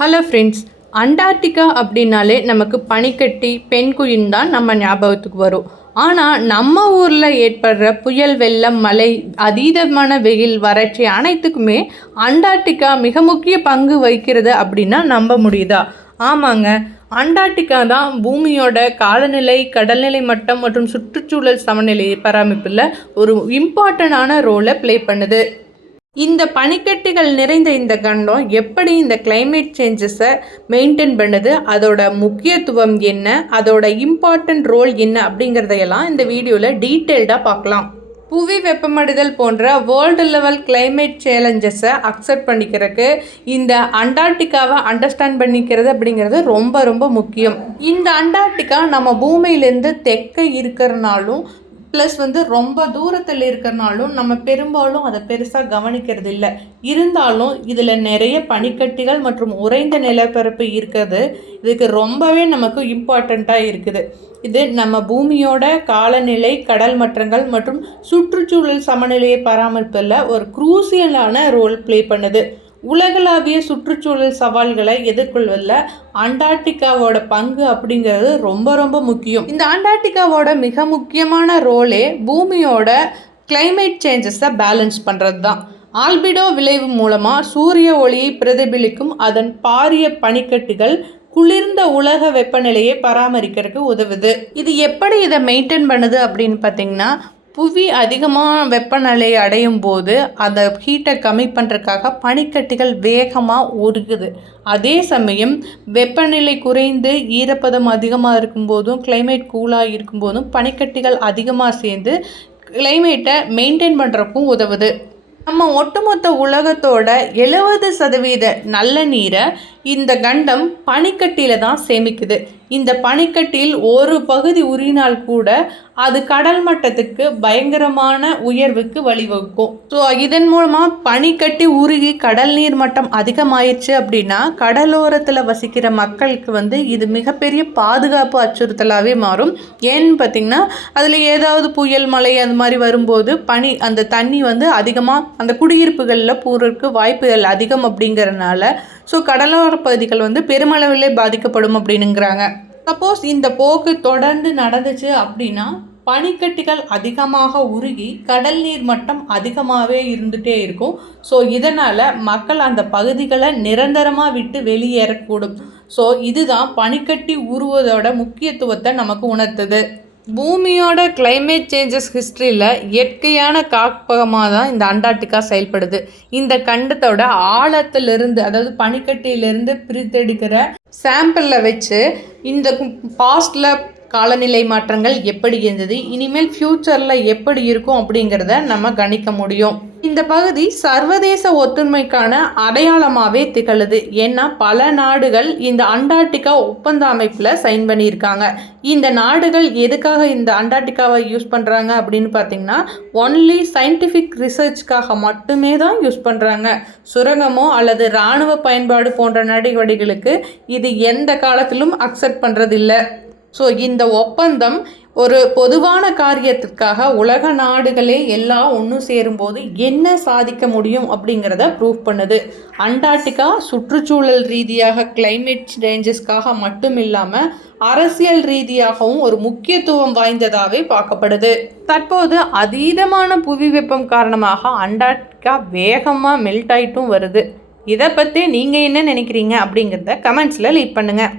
Hello friends, Antarctica அப்படின்னாலே நமக்கு பனிக்கட்டி பென்குயின் தான் நம்ம ஞாபகத்துக்கு வரும். ஆனால் நம்ம ஊரில் ஏற்படுற புயல், வெள்ளம், மழை, அதீதமான வெயில், வறட்சி அனைத்துக்குமே அண்டார்டிகா மிக முக்கிய பங்கு வகிக்கிறது அப்படின்னா நம்ப முடியுதா? ஆமாங்க, அண்டார்டிகா தான் பூமியோட காலநிலை, கடல்நிலை மட்டம் மற்றும் சுற்றுச்சூழல் சமநிலையை பராமரிப்பில் ஒரு இம்பார்ட்டண்டான ரோலை ப்ளே பண்ணுது. இந்த பனிக்கட்டிகள் நிறைந்த இந்த கண்டம் எப்படி இந்த கிளைமேட் சேஞ்சஸை மெயின்டைன் பண்ணுது, அதோட முக்கியத்துவம் என்ன, அதோட இம்பார்ட்டன்ட் ரோல் என்ன அப்படிங்கிறதையெல்லாம் இந்த வீடியோவில் டீட்டெயில்டாக பார்க்கலாம். புவி வெப்பமடைதல் போன்ற வேர்ல்டு லெவல் கிளைமேட் சேலஞ்சஸை அக்செப்ட் பண்ணிக்கிறதுக்கு இந்த அண்டார்டிகாவை அண்டர்ஸ்டாண்ட் பண்ணிக்கிறது அப்படிங்கிறது ரொம்ப ரொம்ப முக்கியம். இந்த அண்டார்டிகா நம்ம பூமியிலேருந்து தெற்க இருக்கிறனாலும் ப்ளஸ் ரொம்ப தூரத்தில் இருக்கிறனாலும் நம்ம பெரும்பாலும் அதை பெருசாக கவனிக்கிறது இல்லை. இருந்தாலும் இதில் நிறைய பனிக்கட்டிகள் மற்றும் உறைந்த நிலப்பரப்பு இருக்கிறது இதுக்கு ரொம்பவே நமக்கு இம்பார்ட்டண்ட்டாக இருக்குது. இது நம்ம பூமியோட காலநிலை, கடல் மட்டங்கள் மற்றும் சுற்றுச்சூழல் சமநிலையை பராமரிப்பில் ஒரு குரூசியலான ரோல் ப்ளே பண்ணுது. உலகளாவிய சுற்றுச்சூழல் சவால்களை எதிர்கொள்வதில் அண்டார்டிகாவோட பங்கு அப்படிங்கிறது ரொம்ப ரொம்ப முக்கியம். இந்த அண்டார்டிகாவோட மிக முக்கியமான ரோலே பூமியோட கிளைமேட் சேஞ்சஸை பேலன்ஸ் பண்ணுறது தான். ஆல்பிடோ விளைவு மூலமாக சூரிய ஒளியை பிரதிபலிக்கும் அதன் பாரிய பனிக்கட்டிகள் குளிர்ந்த உலக வெப்பநிலையை பராமரிக்கிறதுக்கு உதவுது. இது எப்படி இதை மெயின்டைன் பண்ணுது அப்படின்னு பார்த்தீங்கன்னா, புவி அதிகமாக வெப்பநிலை அடையும் போது அந்த ஹீட்டை கம்மி பண்ணுறதுக்காக பனிக்கட்டிகள் வேகமாக உருகுது. அதே சமயம் வெப்பநிலை குறைந்து ஈரப்பதம் அதிகமாக இருக்கும்போதும் கிளைமேட் கூலாக இருக்கும்போதும் பனிக்கட்டிகள் அதிகமாக சேர்ந்து கிளைமேட்டை மெயின்டைன் பண்ணுறதுக்கும் உதவுது. நம்ம ஒட்டுமொத்த உலகத்தோட 70% நல்ல நீரை இந்த கண்டம் பனிக்கட்டியில் தான் சேமிக்குது. இந்த பனிக்கட்டியில் ஒரு பகுதி உருகினால் கூட அது கடல் மட்டத்துக்கு பயங்கரமான உயர்வுக்கு வழிவகுக்கும். ஸோ இதன் மூலமாக பனிக்கட்டி உருகி கடல் நீர் மட்டம் அதிகமாயிடுச்சு அப்படின்னா கடலோரத்தில் வசிக்கிற மக்களுக்கு இது மிகப்பெரிய பாதுகாப்பு அச்சுறுத்தலாகவே மாறும். ஏன்னு பார்த்திங்கன்னா, அதில் ஏதாவது புயல், மழை அந்த மாதிரி வரும்போது அந்த தண்ணி அதிகமாக அந்த குடியிருப்புகளில் போகிறதுக்கு வாய்ப்புகள் அதிகம் அப்படிங்கிறதுனால ஸோ கடலோர பகுதிகள் பெருமளவிலே பாதிக்கப்படும் அப்படின்னுங்கிறாங்க. சப்போஸ் இந்த போக்கு தொடர்ந்து நடந்துச்சு அப்படின்னா பனிக்கட்டிகள் அதிகமாக உருகி கடல் நீர் மட்டம் அதிகமாகவே இருந்துகிட்டே இருக்கும். ஸோ இதனால் மக்கள் அந்த பகுதிகளை நிரந்தரமாக விட்டு வெளியேறக்கூடும். ஸோ இதுதான் பனிக்கட்டி உருவதோட முக்கியத்துவத்தை நமக்கு உணர்த்துது. பூமியோட கிளைமேட் சேஞ்சஸ் ஹிஸ்ட்ரியில் இயற்கையான காப்பகமாக தான் இந்த அண்டார்டிகா செயல்படுது. இந்த கண்டத்தோட ஆழத்திலிருந்து, அதாவது பனிக்கட்டியிலிருந்து பிரித்தெடுக்கிற சாம்பிளில் வச்சு இந்த பாஸ்டில் காலநிலை மாற்றங்கள் எப்படி இருந்தது, இனிமேல் ஃப்யூச்சரில் எப்படி இருக்கும் அப்படிங்கிறத நம்ம கணிக்க முடியும். இந்த பகுதி சர்வதேச ஒத்துழைமைக்கான அடையாளமாகவே திகழுது. ஏன்னா பல நாடுகள் இந்த அண்டார்டிகா ஒப்பந்த அமைப்பில் சைன் பண்ணியிருக்காங்க. இந்த நாடுகள் எதுக்காக இந்த அண்டார்டிகாவை யூஸ் பண்ணுறாங்க அப்படின்னு பார்த்தீங்கன்னா, ஒன்லி சயின்டிஃபிக் ரிசர்ச்காக மட்டுமே தான் யூஸ் பண்ணுறாங்க. சுரங்கமோ அல்லது இராணுவ பயன்பாடு போன்ற நடவடிக்கைகளுக்கு இது எந்த காலத்திலும் அக்செப்ட் பண்ணுறதில்லை. ஸோ இந்த ஒப்பந்தம் ஒரு பொதுவான காரியத்திற்காக உலக நாடுகளே எல்லாம் ஒன்று சேரும்போது என்ன சாதிக்க முடியும் அப்படிங்கிறத ப்ரூவ் பண்ணுது. அண்டார்டிகா சுற்றுச்சூழல் ரீதியாக கிளைமேட் சேஞ்சஸ்க்காக மட்டும் இல்லாமல் அரசியல் ரீதியாகவும் ஒரு முக்கியத்துவம் வாய்ந்ததாகவே பார்க்கப்படுது. தற்போது அதீதமான புவி வெப்பம் காரணமாக அண்டார்டிகா வேகமாக மெல்ட் ஆகிட்டும் வருது. இதை பற்றி நீங்கள் என்ன நினைக்கிறீங்க அப்படிங்கிறத கமெண்ட்ஸில் லீவ் பண்ணுங்கள்.